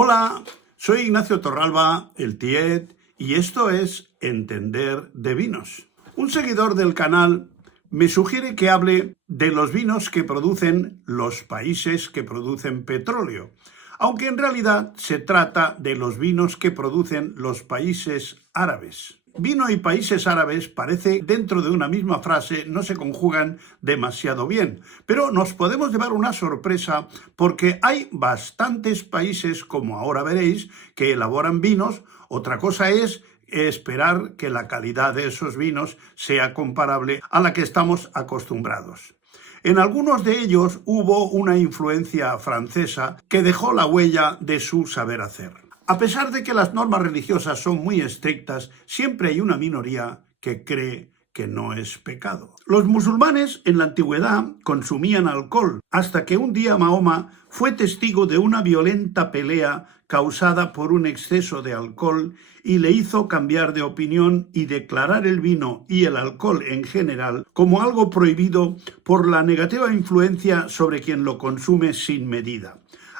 Hola, soy Ignacio Torralba, el Tiet, y esto es Entender de Vinos. Un seguidor del canal me sugiere que hable de los vinos que producen los países que producen petróleo, aunque en realidad se trata de los vinos que producen los países árabes. Vino y países árabes parece dentro de una misma frase no se conjugan demasiado bien, pero nos podemos llevar una sorpresa porque hay bastantes países, como ahora veréis, que elaboran vinos. Otra cosa es esperar que la calidad de esos vinos sea comparable a la que estamos acostumbrados. En algunos de ellos hubo una influencia francesa que dejó la huella de su saber hacer. A pesar de que las normas religiosas son muy estrictas, siempre hay una minoría que cree que no es pecado. Los musulmanes en la antigüedad consumían alcohol, hasta que un día Mahoma fue testigo de una violenta pelea causada por un exceso de alcohol y le hizo cambiar de opinión y declarar el vino y el alcohol en general como algo prohibido por la negativa influencia sobre quien lo consume sin medida.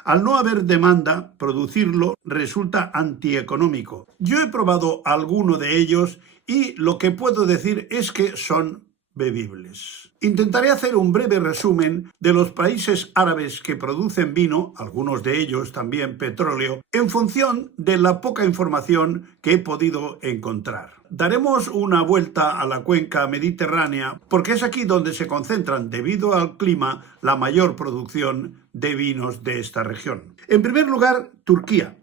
Al no haber demanda, producirlo resulta antieconómico. Yo he probado alguno de ellos y lo que puedo decir es que son bebibles. Intentaré hacer un breve resumen de los países árabes que producen vino, algunos de ellos también petróleo, en función de la poca información que he podido encontrar. Daremos una vuelta a la cuenca mediterránea porque es aquí donde se concentran, debido al clima, la mayor producción de vinos de esta región. En primer lugar, Turquía.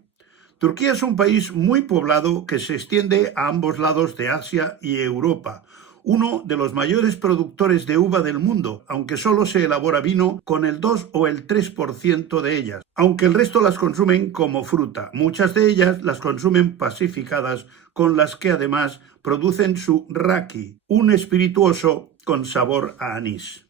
Turquía es un país muy poblado que se extiende a ambos lados de Asia y Europa, uno de los mayores productores de uva del mundo, aunque solo se elabora vino con el 2 o el 3% de ellas, aunque el resto las consumen como fruta. Muchas de ellas las consumen pacificadas, con las que además producen su raki, un espirituoso con sabor a anís.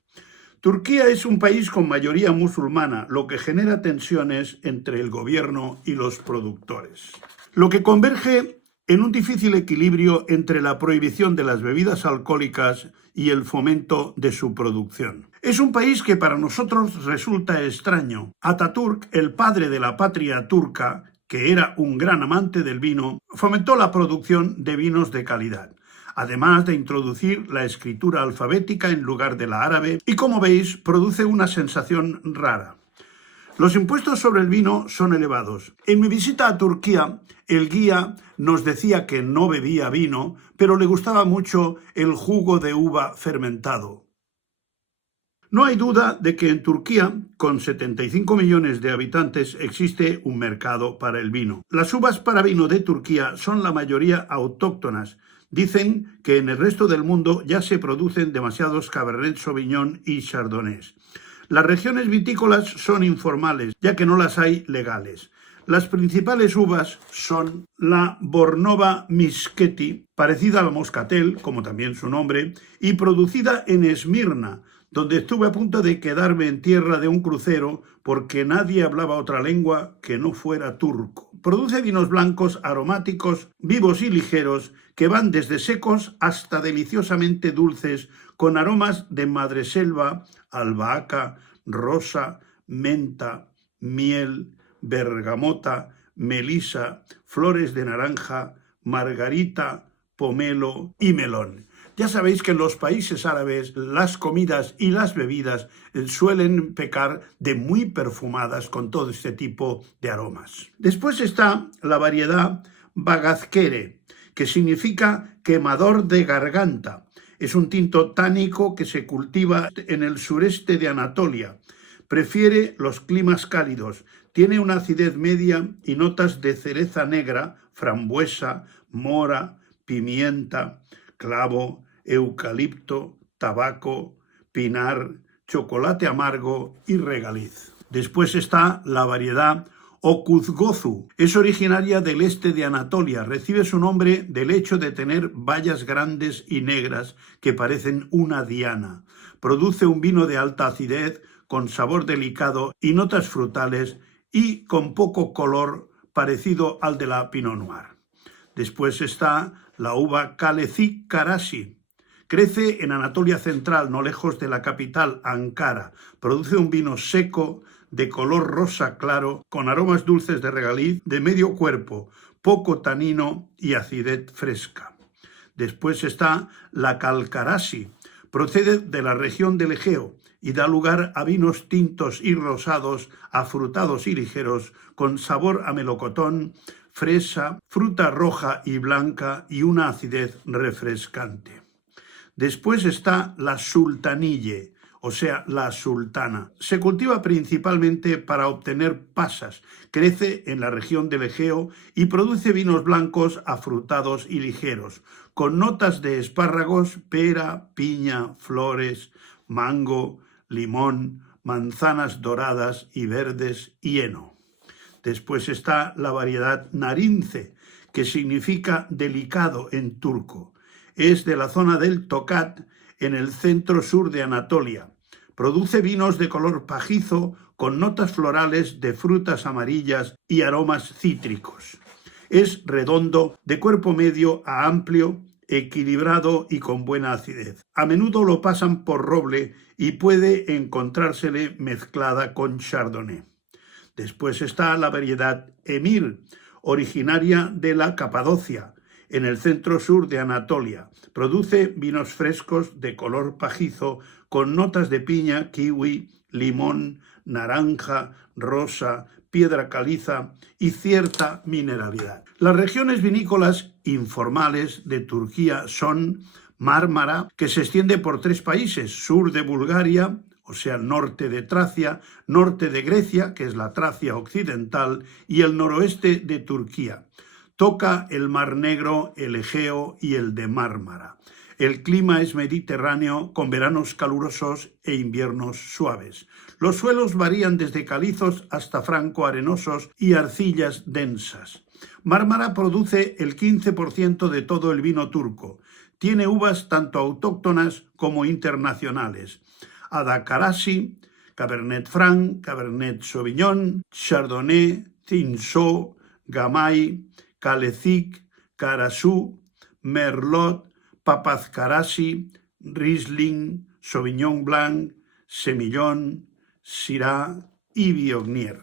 Turquía es un país con mayoría musulmana, lo que genera tensiones entre el gobierno y los productores, lo que converge en un difícil equilibrio entre la prohibición de las bebidas alcohólicas y el fomento de su producción. Es un país que para nosotros resulta extraño. Atatürk, el padre de la patria turca, que era un gran amante del vino, fomentó la producción de vinos de calidad, además de introducir la escritura alfabética en lugar de la árabe, y como veis, produce una sensación rara. Los impuestos sobre el vino son elevados. En mi visita a Turquía, el guía nos decía que no bebía vino, pero le gustaba mucho el jugo de uva fermentado. No hay duda de que en Turquía, con 75 millones de habitantes, existe un mercado para el vino. Las uvas para vino de Turquía son la mayoría autóctonas. Dicen que en el resto del mundo ya se producen demasiados Cabernet Sauvignon y Chardonnays. Las regiones vitícolas son informales, ya que no las hay legales. Las principales uvas son la Bornova Misketi, parecida al moscatel, como también su nombre, y producida en Esmirna, donde estuve a punto de quedarme en tierra de un crucero porque nadie hablaba otra lengua que no fuera turco. Produce vinos blancos aromáticos, vivos y ligeros, que van desde secos hasta deliciosamente dulces, con aromas de madreselva, albahaca, rosa, menta, miel, bergamota, melisa, flores de naranja, margarita, pomelo y melón. Ya sabéis que en los países árabes las comidas y las bebidas suelen pecar de muy perfumadas con todo este tipo de aromas. Después está la variedad Bagazkere, que significa quemador de garganta. Es un tinto tánico que se cultiva en el sureste de Anatolia. Prefiere los climas cálidos. Tiene una acidez media y notas de cereza negra, frambuesa, mora, pimienta, clavo, eucalipto, tabaco, pinar, chocolate amargo y regaliz. Después está la variedad Okuzgozu. Es originaria del este de Anatolia. Recibe su nombre del hecho de tener bayas grandes y negras que parecen una diana. Produce un vino de alta acidez, con sabor delicado y notas frutales, y con poco color, parecido al de la Pinot Noir. Después está la uva Kaleci Karashi. Crece en Anatolia Central, no lejos de la capital, Ankara. Produce un vino seco, de color rosa claro, con aromas dulces de regaliz, de medio cuerpo, poco tanino y acidez fresca. Después está la Calcarassi, procede de la región del Egeo y da lugar a vinos tintos y rosados, afrutados y ligeros, con sabor a melocotón, fresa, fruta roja y blanca y una acidez refrescante. Después está la Sultanille, o sea, la sultana. Se cultiva principalmente para obtener pasas, crece en la región del Egeo y produce vinos blancos afrutados y ligeros, con notas de espárragos, pera, piña, flores, mango, limón, manzanas doradas y verdes y heno. Después está la variedad Narince, que significa delicado en turco. Es de la zona del Tokat, en el centro-sur de Anatolia. Produce vinos de color pajizo con notas florales de frutas amarillas y aromas cítricos. Es redondo, de cuerpo medio a amplio, equilibrado y con buena acidez. A menudo lo pasan por roble y puede encontrársele mezclada con chardonnay. Después está la variedad Emir, originaria de la Capadocia, en el centro-sur de Anatolia. Produce vinos frescos de color pajizo con notas de piña, kiwi, limón, naranja, rosa, piedra caliza y cierta mineralidad. Las regiones vinícolas informales de Turquía son Mármara, que se extiende por 3 países, sur de Bulgaria, o sea, norte de Tracia, norte de Grecia, que es la Tracia occidental, y el noroeste de Turquía. Toca el Mar Negro, el Egeo y el de Mármara. El clima es mediterráneo, con veranos calurosos e inviernos suaves. Los suelos varían desde calizos hasta franco-arenosos y arcillas densas. Mármara produce el 15% de todo el vino turco. Tiene uvas tanto autóctonas como internacionales. Adakarasi, Cabernet Franc, Cabernet Sauvignon, Chardonnay, Cinsault, Gamay, Kalezik, Karasú, Merlot, Papazkarasi, Riesling, Sauvignon Blanc, Semillon, Syrah y Viognier.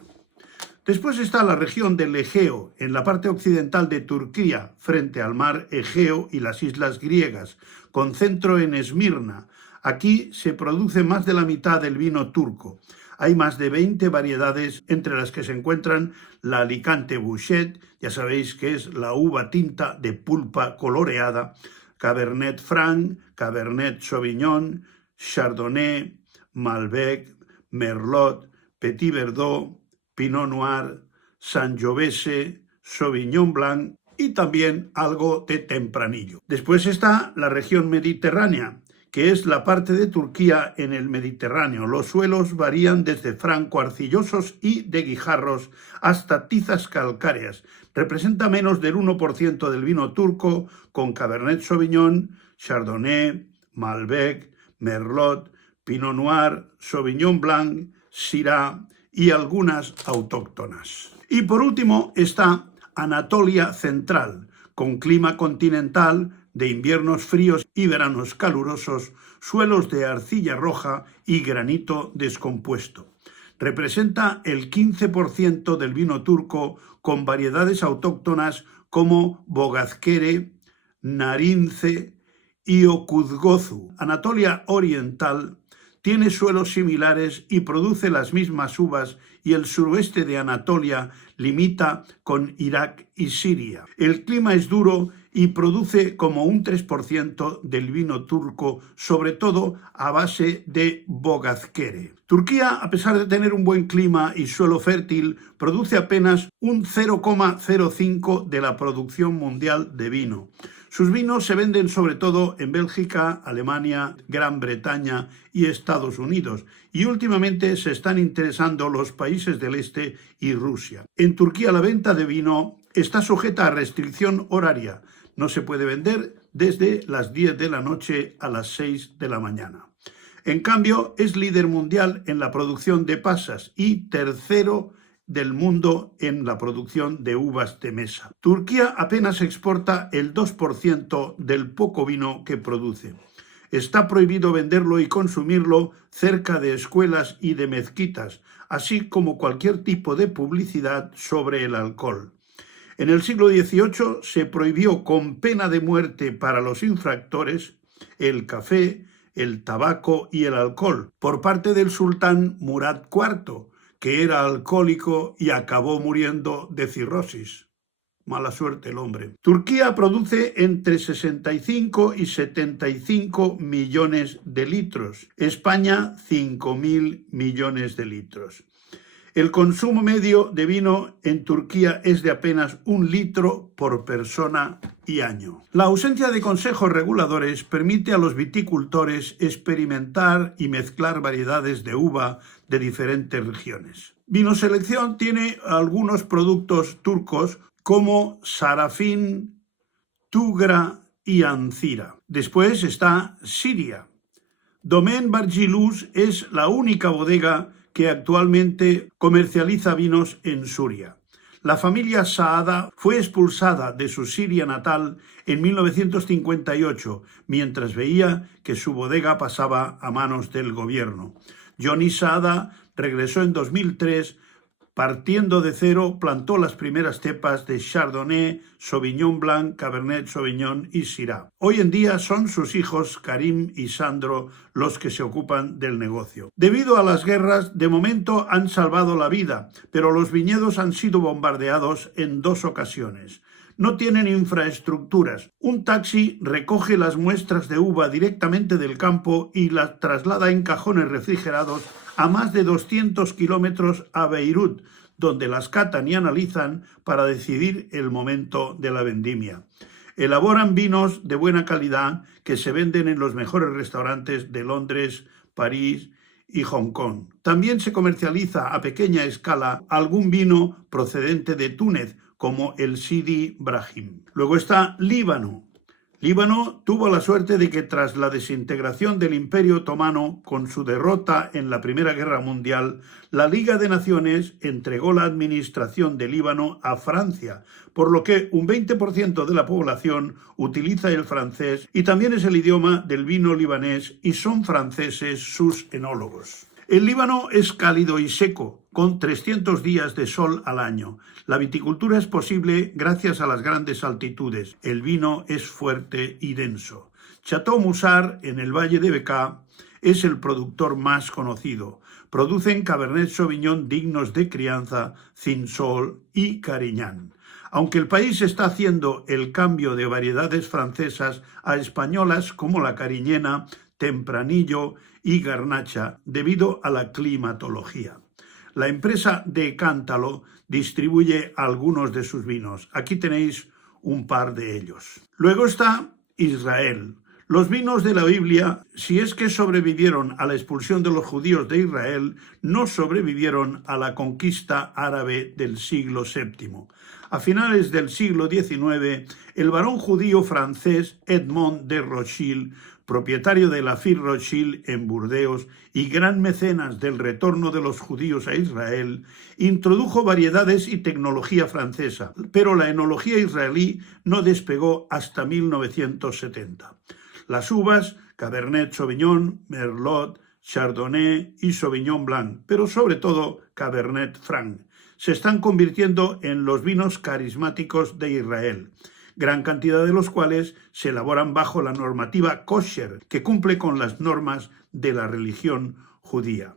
Después está la región del Egeo, en la parte occidental de Turquía, frente al mar Egeo y las islas griegas, con centro en Esmirna. Aquí se produce más de la mitad del vino turco. Hay más de 20 variedades, entre las que se encuentran la Alicante Bouschet, ya sabéis que es la uva tinta de pulpa coloreada, Cabernet Franc, Cabernet Sauvignon, Chardonnay, Malbec, Merlot, Petit Verdot, Pinot Noir, Sangiovese, Sauvignon Blanc y también algo de Tempranillo. Después está la región mediterránea, que es la parte de Turquía en el Mediterráneo. Los suelos varían desde franco-arcillosos y de guijarros hasta tizas calcáreas. Representa menos del 1% del vino turco, con Cabernet Sauvignon, Chardonnay, Malbec, Merlot, Pinot Noir, Sauvignon Blanc, Syrah y algunas autóctonas. Y por último está Anatolia Central, con clima continental, de inviernos fríos y veranos calurosos, suelos de arcilla roja y granito descompuesto. Representa el 15% del vino turco, con variedades autóctonas como Bogazkere, Narince y Okuzgozu. Anatolia Oriental tiene suelos similares y produce las mismas uvas, y el suroeste de Anatolia limita con Irak y Siria. El clima es duro y produce como un 3% del vino turco, sobre todo a base de Bogazkere. Turquía, a pesar de tener un buen clima y suelo fértil, produce apenas un 0,05% de la producción mundial de vino. Sus vinos se venden sobre todo en Bélgica, Alemania, Gran Bretaña y Estados Unidos, y últimamente se están interesando los países del este y Rusia. En Turquía la venta de vino está sujeta a restricción horaria. No se puede vender desde las 10 de la noche a las 6 de la mañana. En cambio, es líder mundial en la producción de pasas y tercero del mundo en la producción de uvas de mesa. Turquía apenas exporta el 2% del poco vino que produce. Está prohibido venderlo y consumirlo cerca de escuelas y de mezquitas, así como cualquier tipo de publicidad sobre el alcohol. En el siglo XVIII se prohibió con pena de muerte para los infractores el café, el tabaco y el alcohol por parte del sultán Murad IV, que era alcohólico y acabó muriendo de cirrosis. Mala suerte el hombre. Turquía produce entre 65 y 75 millones de litros. España, 5.000 millones de litros. El consumo medio de vino en Turquía es de apenas 1 litro por persona y año. La ausencia de consejos reguladores permite a los viticultores experimentar y mezclar variedades de uva de diferentes regiones. Vinoselección tiene algunos productos turcos como Sarafín, Tugra y Ancira. Después está Siria. Domaine Bargilus es la única bodega que actualmente comercializa vinos en Suria. La familia Saada fue expulsada de su Siria natal en 1958, mientras veía que su bodega pasaba a manos del gobierno. Johnny Saada regresó en 2003. Partiendo de cero, plantó las primeras cepas de Chardonnay, Sauvignon Blanc, Cabernet Sauvignon y Syrah. Hoy en día son sus hijos Karim y Sandro los que se ocupan del negocio. Debido a las guerras, de momento han salvado la vida, pero los viñedos han sido bombardeados en 2 ocasiones. No tienen infraestructuras. Un taxi recoge las muestras de uva directamente del campo y las traslada en cajones refrigerados a más de 200 kilómetros a Beirut, donde las catan y analizan para decidir el momento de la vendimia. Elaboran vinos de buena calidad que se venden en los mejores restaurantes de Londres, París y Hong Kong. También se comercializa a pequeña escala algún vino procedente de Túnez, como el Sidi Brahim. Luego está Líbano. Líbano tuvo la suerte de que tras la desintegración del Imperio Otomano, con su derrota en la Primera Guerra Mundial, la Liga de Naciones entregó la administración de Líbano a Francia, por lo que un 20% de la población utiliza el francés y también es el idioma del vino libanés y son franceses sus enólogos. El Líbano es cálido y seco, con 300 días de sol al año. La viticultura es posible gracias a las grandes altitudes. El vino es fuerte y denso. Chateau Musar, en el Valle de Bekaa, es el productor más conocido. Producen Cabernet Sauvignon dignos de crianza, Cinsault y Carignan. Aunque el país está haciendo el cambio de variedades francesas a españolas como la cariñena, Tempranillo y Garnacha debido a la climatología. La empresa de Cántalo distribuye algunos de sus vinos. Aquí tenéis un par de ellos. Luego está Israel. Los vinos de la Biblia, si es que sobrevivieron a la expulsión de los judíos de Israel, no sobrevivieron a la conquista árabe del siglo VII. A finales del siglo XIX, el barón judío francés Edmond de Rothschild, propietario de la Fir Rothschild en Burdeos y gran mecenas del retorno de los judíos a Israel, introdujo variedades y tecnología francesa, pero la enología israelí no despegó hasta 1970. Las uvas, Cabernet Sauvignon, Merlot, Chardonnay y Sauvignon Blanc, pero sobre todo Cabernet Franc, se están convirtiendo en los vinos carismáticos de Israel, gran cantidad de los cuales se elaboran bajo la normativa kosher, que cumple con las normas de la religión judía.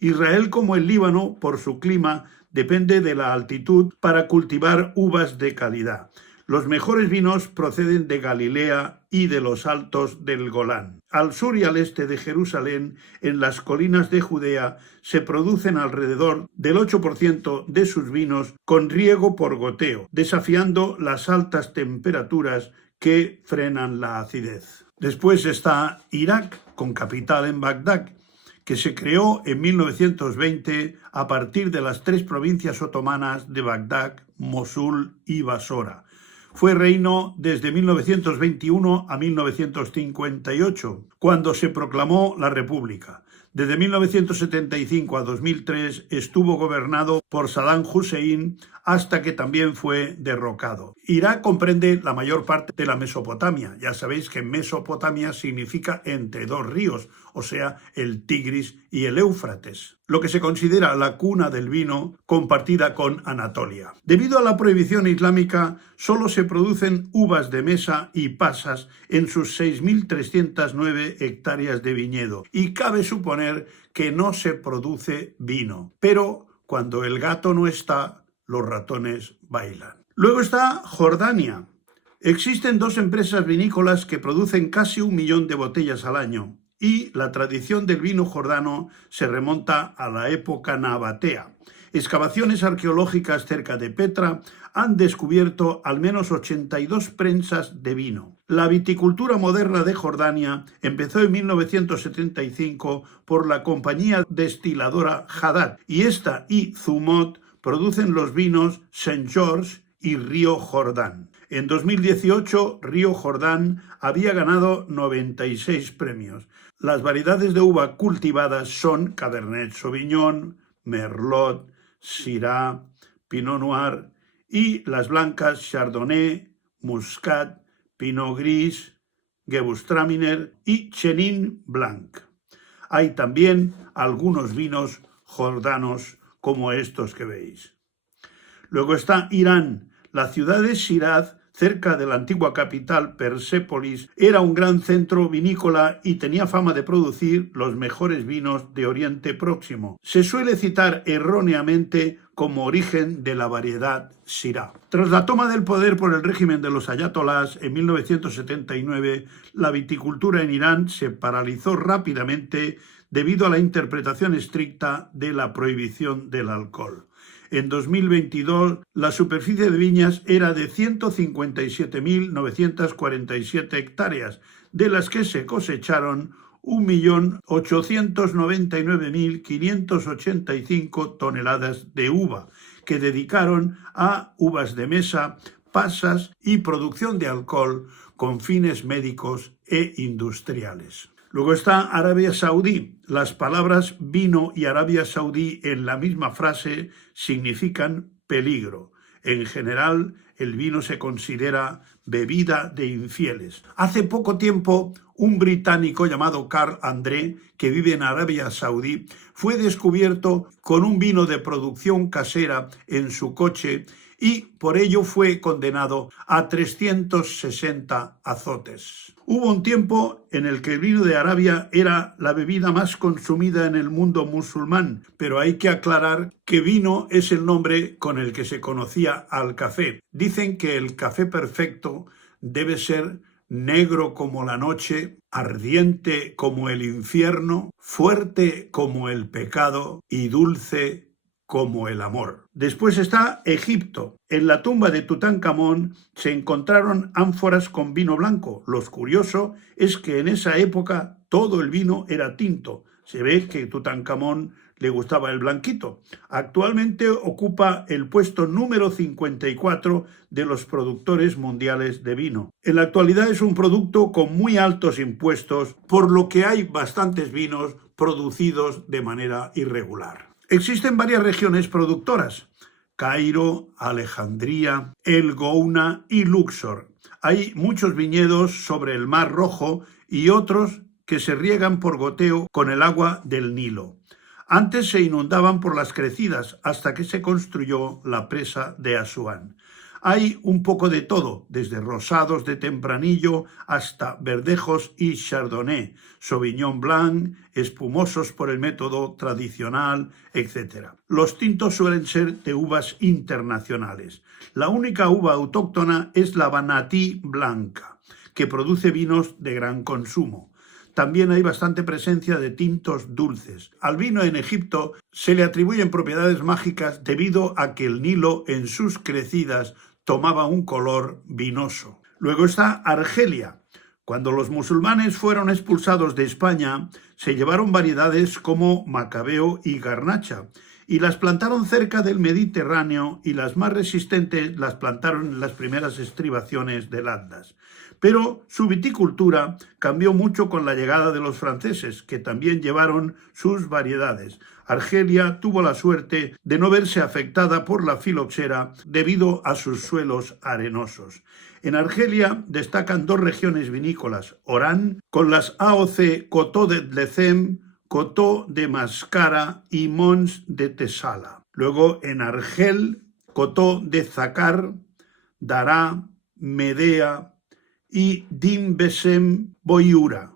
Israel, como el Líbano, por su clima, depende de la altitud para cultivar uvas de calidad. Los mejores vinos proceden de Galilea y de los altos del Golán. Al sur y al este de Jerusalén, en las colinas de Judea, se producen alrededor del 8% de sus vinos con riego por goteo, desafiando las altas temperaturas que frenan la acidez. Después está Irak, con capital en Bagdad, que se creó en 1920 a partir de las 3 provincias otomanas de Bagdad, Mosul y Basora. Fue reino desde 1921 a 1958, cuando se proclamó la República. Desde 1975 a 2003 estuvo gobernado por Saddam Hussein hasta que también fue derrocado. Irak comprende la mayor parte de la Mesopotamia. Ya sabéis que Mesopotamia significa entre dos ríos, o sea, el Tigris y el Éufrates, lo que se considera la cuna del vino, compartida con Anatolia. Debido a la prohibición islámica, solo se producen uvas de mesa y pasas en sus 6.309 hectáreas de viñedo, y cabe suponer que no se produce vino. Pero cuando el gato no está, los ratones bailan. Luego está Jordania. Existen 2 empresas vinícolas que producen casi 1 millón de botellas al año, y la tradición del vino jordano se remonta a la época nabatea. Excavaciones arqueológicas cerca de Petra han descubierto al menos 82 prensas de vino. La viticultura moderna de Jordania empezó en 1975 por la compañía destiladora Haddad, y esta y Zumot producen los vinos Saint George y Río Jordán. En 2018, Río Jordán había ganado 96 premios. Las variedades de uva cultivadas son Cabernet Sauvignon, Merlot, Syrah, Pinot Noir, y las blancas Chardonnay, Muscat, Pinot Gris, Gewürztraminer y Chenin Blanc. Hay también algunos vinos jordanos como estos que veis. Luego está Irán. La ciudad de Shiraz, cerca de la antigua capital Persépolis, era un gran centro vinícola y tenía fama de producir los mejores vinos de Oriente Próximo. Se suele citar erróneamente como origen de la variedad Syrah. Tras la toma del poder por el régimen de los ayatolás en 1979, la viticultura en Irán se paralizó rápidamente debido a la interpretación estricta de la prohibición del alcohol. En 2022, la superficie de viñas era de 157.947 hectáreas, de las que se cosecharon 1.899.585 toneladas de uva, que dedicaron a uvas de mesa, pasas y producción de alcohol con fines médicos e industriales. Luego está Arabia Saudí. Las palabras vino y Arabia Saudí en la misma frase significan peligro. En general, el vino se considera bebida de infieles. Hace poco tiempo, un británico llamado Carl André, que vive en Arabia Saudí, fue descubierto con un vino de producción casera en su coche y por ello fue condenado a 360 azotes. Hubo un tiempo en el que el vino de Arabia era la bebida más consumida en el mundo musulmán, pero hay que aclarar que vino es el nombre con el que se conocía al café. Dicen que el café perfecto debe ser negro como la noche, ardiente como el infierno, fuerte como el pecado y dulce como el amor. Después está Egipto. En la tumba de Tutankamón se encontraron ánforas con vino blanco. Lo curioso es que en esa época todo el vino era tinto. Se ve que Tutankamón le gustaba el blanquito. Actualmente ocupa el puesto número 54 de los productores mundiales de vino. En la actualidad es un producto con muy altos impuestos, por lo que hay bastantes vinos producidos de manera irregular. Existen varias regiones productoras: Cairo, Alejandría, El Gouna y Luxor. Hay muchos viñedos sobre el Mar Rojo y otros que se riegan por goteo con el agua del Nilo. Antes se inundaban por las crecidas hasta que se construyó la presa de Asuán. Hay un poco de todo, desde rosados de tempranillo hasta verdejos y chardonnay, sauvignon blanc, espumosos por el método tradicional, etc. Los tintos suelen ser de uvas internacionales. La única uva autóctona es la Banatí blanca, que produce vinos de gran consumo. También hay bastante presencia de tintos dulces. Al vino en Egipto se le atribuyen propiedades mágicas debido a que el Nilo en sus crecidas tomaba un color vinoso. Luego está Argelia. Cuando los musulmanes fueron expulsados de España, se llevaron variedades como Macabeo y Garnacha, y las plantaron cerca del Mediterráneo y las más resistentes las plantaron en las primeras estribaciones del Atlas. Pero su viticultura cambió mucho con la llegada de los franceses, que también llevaron sus variedades. Argelia tuvo la suerte de no verse afectada por la filoxera debido a sus suelos arenosos. En Argelia destacan dos regiones vinícolas, Orán, con las AOC Coteaux de Lecem, Coteaux de Mascara y Mons de Tessala. Luego en Argel, Coteaux de Zacar, Dará, Medea y Dimbesem Boyura.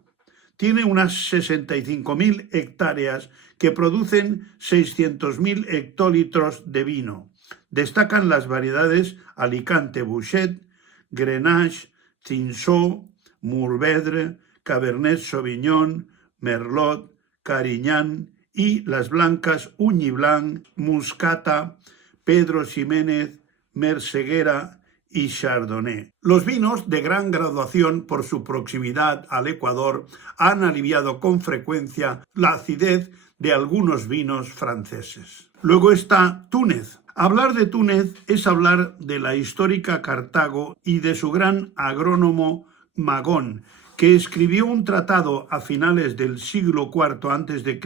Tiene unas 65.000 hectáreas que producen 600.000 hectolitros de vino. Destacan las variedades Alicante Bouschet, Grenache, Cinsault, Mourvèdre, Cabernet Sauvignon, Merlot, Carignan y las blancas Ugni Blanc, Muscata, Pedro Ximénez, Merceguera y Chardonnay. Los vinos de gran graduación por su proximidad al Ecuador han aliviado con frecuencia la acidez de algunos vinos franceses. Luego está Túnez. Hablar de Túnez es hablar de la histórica Cartago y de su gran agrónomo Magón, que escribió un tratado a finales del siglo IV a.C.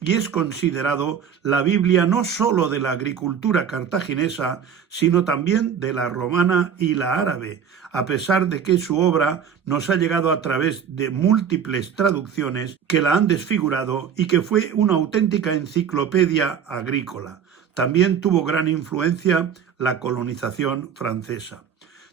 y es considerado la Biblia no solo de la agricultura cartaginesa, sino también de la romana y la árabe, a pesar de que su obra nos ha llegado a través de múltiples traducciones que la han desfigurado y que fue una auténtica enciclopedia agrícola. También tuvo gran influencia la colonización francesa.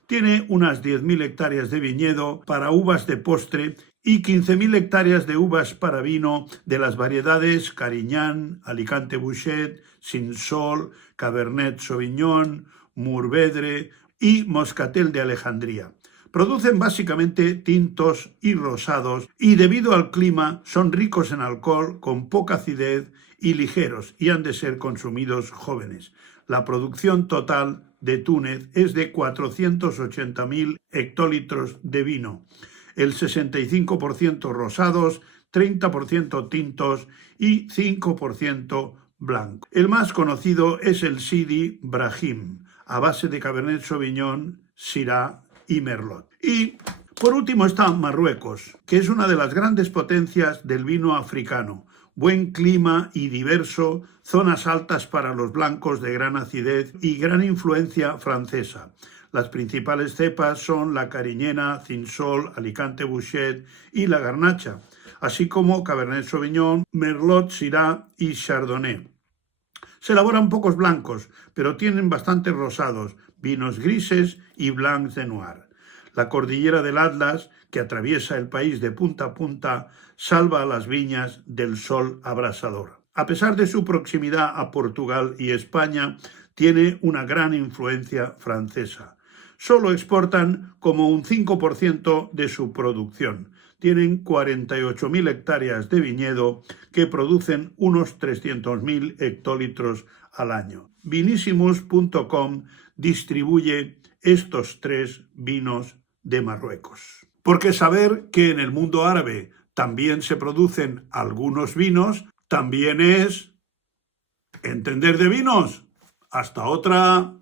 Tiene unas 10.000 hectáreas de viñedo para uvas de postre y 15.000 hectáreas de uvas para vino de las variedades Carignan, Alicante Bouschet, Cinsault, Cabernet Sauvignon, Mourvèdre y Moscatel de Alejandría. Producen básicamente tintos y rosados y debido al clima son ricos en alcohol, con poca acidez y ligeros, y han de ser consumidos jóvenes. La producción total de Túnez es de 480.000 hectolitros de vino, el 65% rosados, 30% tintos y 5% blanco. El más conocido es el Sidi Brahim, a base de Cabernet Sauvignon, Syrah y Merlot. Y por último está Marruecos, que es una de las grandes potencias del vino africano. Buen clima y diverso, zonas altas para los blancos de gran acidez y gran influencia francesa. Las principales cepas son la cariñena, Cinsault, Alicante Bouschet y la garnacha, así como Cabernet Sauvignon, Merlot, Syrah y Chardonnay. Se elaboran pocos blancos, pero tienen bastantes rosados, vinos grises y blancs de noir. La cordillera del Atlas, que atraviesa el país de punta a punta, salva a las viñas del sol abrasador. A pesar de su proximidad a Portugal y España, tiene una gran influencia francesa. Solo exportan como un 5% de su producción. Tienen 48.000 hectáreas de viñedo que producen unos 300.000 hectolitros al año. Vinissimus.com distribuye estos tres vinos de Marruecos. Porque saber que en el mundo árabe también se producen algunos vinos, también es entender de vinos. Hasta otra.